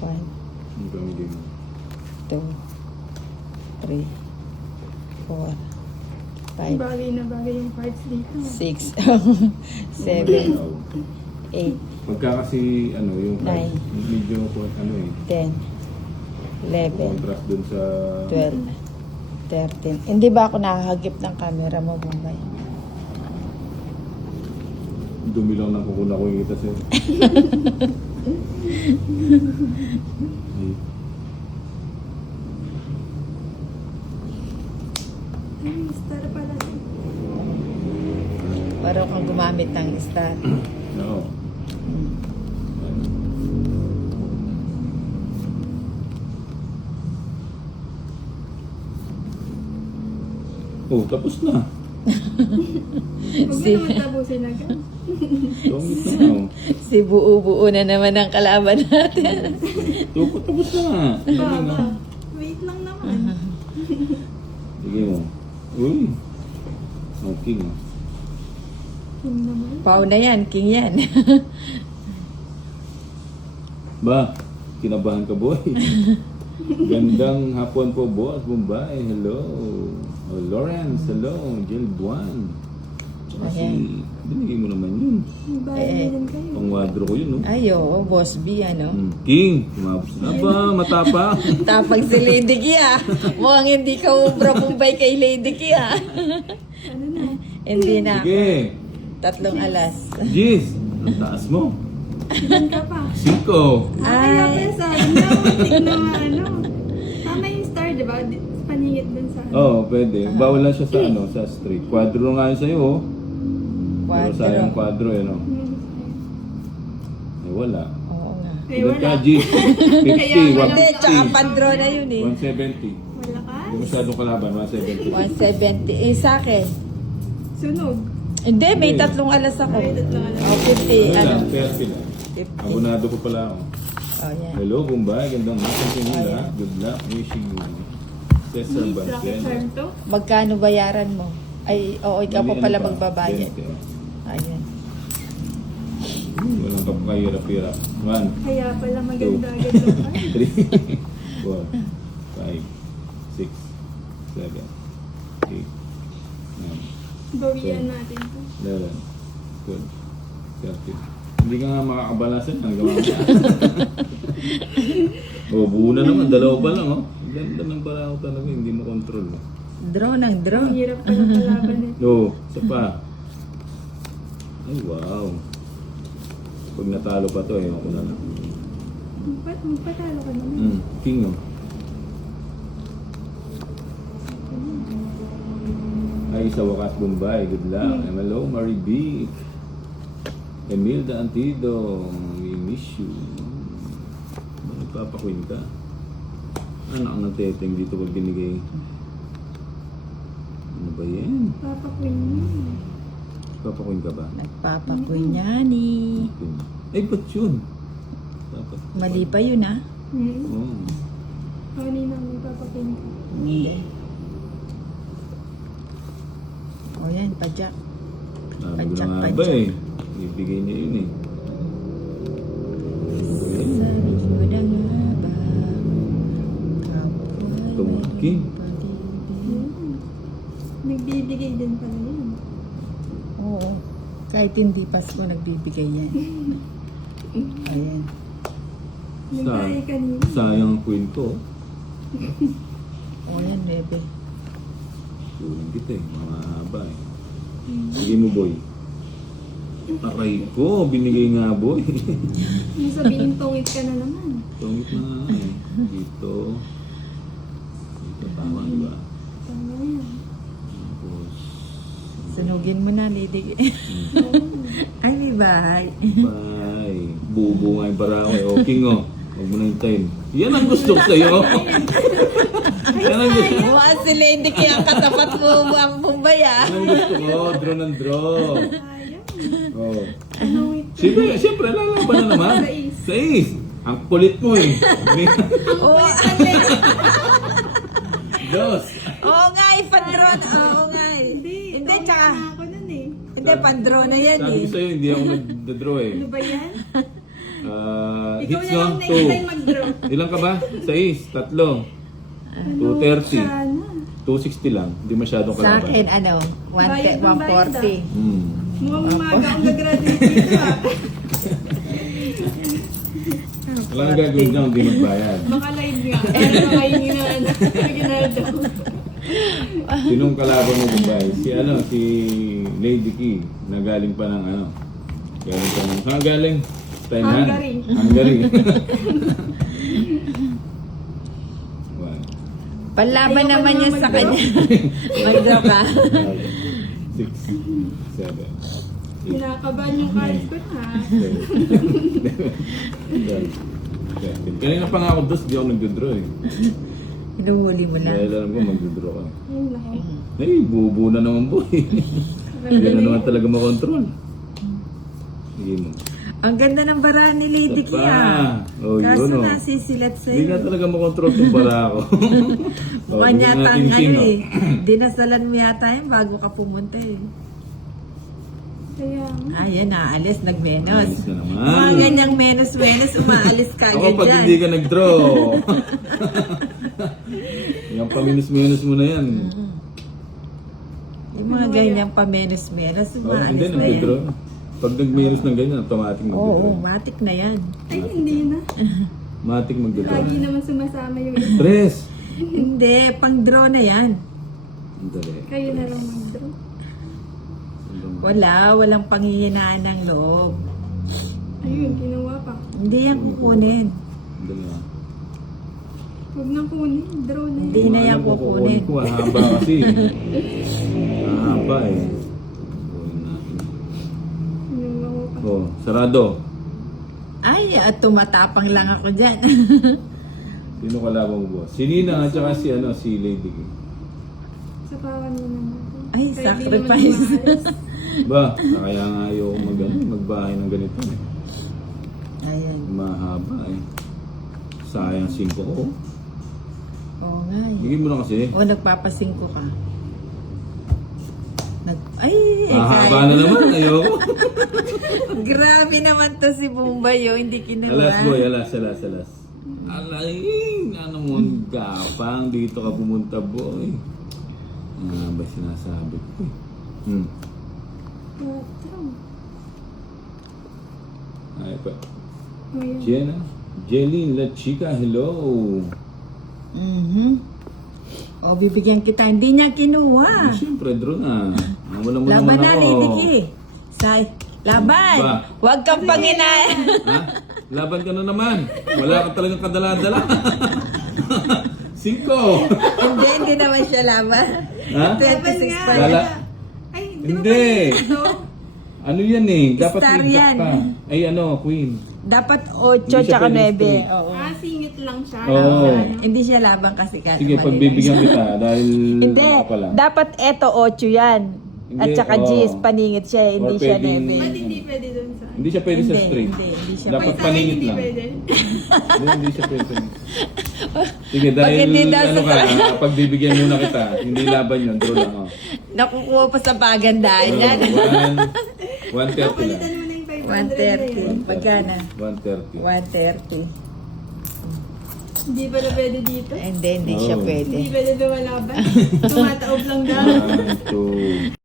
1, Ang pamigay mo. 2, 3, 4, 5, Bagay na bagay yung parts dito. 6, 7, Malinaw. 8, Pagka kasi ano yung Nine. medyo ano eh 10, 11, contrast dun sa 12, 13. Hindi ba ako nakahagip ng camera mo, Bombay? dumi lang ng kukuna ko yung kita sir. Ay, star pala. Parang kang gumamit ng star. Oo. Oh, tapos na. Huwag Si- mo naman tapusin agad. Tumit na nga. Si buo-buo na naman ang kalaban natin. Tuko, tapos na nga. Baba. Wait lang naman. Sige mo. Uy. Okay nga. Yun naman. Pau na yan, king yan. Ba, kinabahan ka boy. Gandang hapon po boss, Bombay. Hello. Oh, Lawrence, hello. Jill Buwan. Kasi, binigay mo naman yun. Bagay din kayo. Pang wadro ko yun, no? Ay, oo, Boss B, ano? King, tumapos na ba? Matapa. Tapag si Lady Kia. Mukhang hindi ka ubra Bombay kay Lady Kia. Ano na? Hindi na. Sige. 3 alas. Jis, ang taas mo. Ilan ka pa? 5. Kaya Ay. pa sa nauntik na ano. Tama yung star, di ba? Paningit dun sa ano. Oo, pwede. Bawal lang siya sa ano, sa straight. Quadro nga yun sa'yo, oh. Pero sayang Quadro. quadro, eh, no? Eh, wala. Oo nga. Ay, Ilan wala. ka, Jis? 50, Kaya wala. Hindi, tsaka 150. pandro na yun eh. 170. Wala ka? Hindi masyadong kalaban, 170. 170. Eh, sa akin. Sunog. Hindi, may Hindi. 3 alas ako. Ay, tatlong alam. Oh, 50. Ano Ano? lang, fair sila. 50. Abonado ko pala ako. Oh, yan. Hello, Bombay. Gandang hapon sa inyo Ayan. lahat. Good luck. Wishing you. Cesar Miss Lucky Banceno. Charm to? Magkano bayaran mo? Ay, oo, ikaw pa Bili, pala ano pa? magbabayad. 20. Ayan. Walang kapakahirap-hirap. 1, Kaya pala maganda-ganda ka. 3, 4, 5, 6, 7, 8, 9, Bawian natin to. 11, 12, 13. Hindi ka nga makakabalasan. Ang gawa mo. Oh, buo na naman. 2 pa lang, oh. Ganda ng para ako talaga. Hindi mo control, oh. Draw ng draw. Ang hirap pala kalaban eh. No, isa pa. Ay, wow. Pag natalo pa to, eh, ako na lang. Magpatalo ka naman. King, oh. Ay, sa wakas, Bombay. Good luck. Hello, Marie B. Emil the Antido. We miss you. Ba, nagpapakwin ka? Anak ng teteng dito pag binigay. Ano ba yan? Papa Queen yun. Papakwin ka ba? Nagpapakunyani. Ay, ba't yun? Dapat. Mali pa yun, ah. Oo. Kanina may Papa Queen ka. Hindi. O yan, padyak. Sabi ko Padyak, na nga ba padyak. eh. Ibigay niya yun eh. Sabi ko na nga ba, kapwa Tumaki. may pag-ibig. Nagbibigay din pala yun. Oo. Kahit hindi Pasko, nagbibigay yan. Ayan. Nagdaya kanina. Sayang ang queen ko. O yan, bebe. Tuling kita eh. Mahaba eh. Sige mo boy. Aray ko, binigay nga boy. Yung sabihin, tungit ka na naman. Tungit na nga eh. Dito. Dito tama, di ba? Tama yan. Tapos, Sunugin mo na, Lady. Ay, may bahay. bye. Bubo nga yung barawa eh. O, King oh. Huwag mo na hintayin. Yan ang gusto ko sa'yo. Yan ang gusto ko. Buwan si Lady kaya katapat mo ang Mumbai, ah. Yan ang gusto ko. Draw ng draw. Sayang. Oh. Tungit ka. Siyempre, lalaban na naman. Sa is. Sa is. Ang kulit mo eh. Oo, Dos. oo nga, pandro na. Oo nga, Hindi. Hindi, Tungit tsaka, na ako nun eh. hindi, pandro na yan, Sabi eh. ko sa'yo, hindi ako nag-draw eh. Ano ba yan? Ikaw Hits na lang no? next time 2. mag-draw. Ilan ka ba? 6, 3. 230. Sana. 260 lang. Hindi masyadong Sa kalaban. akin, ano, Bayad ng bayad, 140. Mukhang umaga akong nag-graduate dito ah. Wala nang gagawin dyan, hindi magbayad. Baka live nga. Ano kayo nga ano. Ginaldo. Sinong kalaban mo Bombay? Si Lady Key, na galing pa ng ano. Galing pa ng, saan galing? Thailand? Hungary. Hungary. One. Panlaban Ayoko naman na niya sa mag-draw. kanya. Mag-draw ka. 6, 7, Kinakabahan yung cards ko na. 8, 9, 10. Kanina pa nga ako dos, di ako nagdodraw eh. Hinuhuli mo lang. Dahil alam ko magdodraw ka. Ayun ako. Ay, bubu na naman boy. Hindi na naman talaga makontrol. Sige mo. Ang ganda ng bara ni Lady Isa pa. Kia. Oh, Kaso yun, oh. nasisilat Hindi na sa'yo. talaga makontrol yung bara ko. Mukha bigyan yata natin ano sino. eh. Dinasalan mo yata yun bago ka pumunta eh. Kaya, Ayan, naalis, nagmenos. Ayos na naman. Mga ganyang menos-menos, umaalis ka Ako agad pag dyan. hindi ka nag-draw. Yung paminus-minus mo na yan. Yung mga ganyang pamenos-menos, Oh, hindi, umaalis na yan. nag-draw. Pag nag-minus ng ganyan, automatic Oo, mag-draw. matik na yan. ay hindi na. Automatic mag-draw. Lagi naman sumasama yung isa. Tres! Hindi, pang-draw na yan. Ang dali. Kayo na lang mag-draw. Walang panghihinaan ng loob. Ayun, kinuha pa. Hindi yan kukunin. Ang dali ah. Huwag nang kunin. Draw na Hindi yun. na yan Ano ko kukunin. ko, haba kasi. Haba eh. Kukunin natin. Kinuha ko pa. Oh, sarado. Ay, at tumatapang lang ako dyan. Sino kalaban mo boss? Si Nina at saka si Lady Key. Sapawan mo naman. Ay, Kaya di sacrifice. naman umaalis. Ba, kaya nga ayaw magbahay ng ganito eh. Ayan. Mahaba eh. Sayang 5 ko. Oo nga eh. Bigyan mo na kasi. O, nagpapasingko ka. Ay, Mahaba na naman, ayoko. Grabe naman to si Bombay, oh. Hindi kinuha. Alas boy, alas. Alay, ano mo gapang dito ka pumunta boy. Ba sinasabi ko eh. Draw. Ay pa. Oh, yan. Jenna, Jeline La Chica, hello. O, bibigyan kita. Hindi niya kinuha. Siyempre, draw na. Wala mo Laban naman na, ako. Lady Ki. Say, laban. Ba? Huwag kang panginaan. Ha? Laban ka na naman. Wala ka talagang kadala-dala. 5. Hindi naman siya laban. Ha? 26 pa Lala. yan. Ay, Hindi. Ito. Ano yan eh? Dapat Star may yan. jack ka. Ay Queen. Dapat 8 Hindi siya tsaka pwedeng 9. straight. Oo. Singit lang siya. Oo. Hindi siya laban kasi ka. Sige, mali pagbibigyan lang siya. kita dahil Hindi. ano ka lang. Dapat eto 8 yan. At Hindi, saka oo. G's, paningit siya. Hindi Or siya pwedeng- 9. Ba't hindi pwede dun sa... Hindi siya pwede sa Hindi, straight. hindi siya Dapat Sa akin, paningit hindi lang. pwede. Hindi siya pwede. Sige, dahil hindi daw ano sa- ka, pagbibigyan muna kita, hindi laban yun, draw lang ako. Nakukuha pa sa pagandahan yan. 130 lang. Palitan mo na yung 500 na yun. 130. Pagkana? 130. 130. Hindi pala pwede dito. Hindi siya Oo. pwede. Hindi pwede lumalaban. Tumataob lang daw. 1, 2,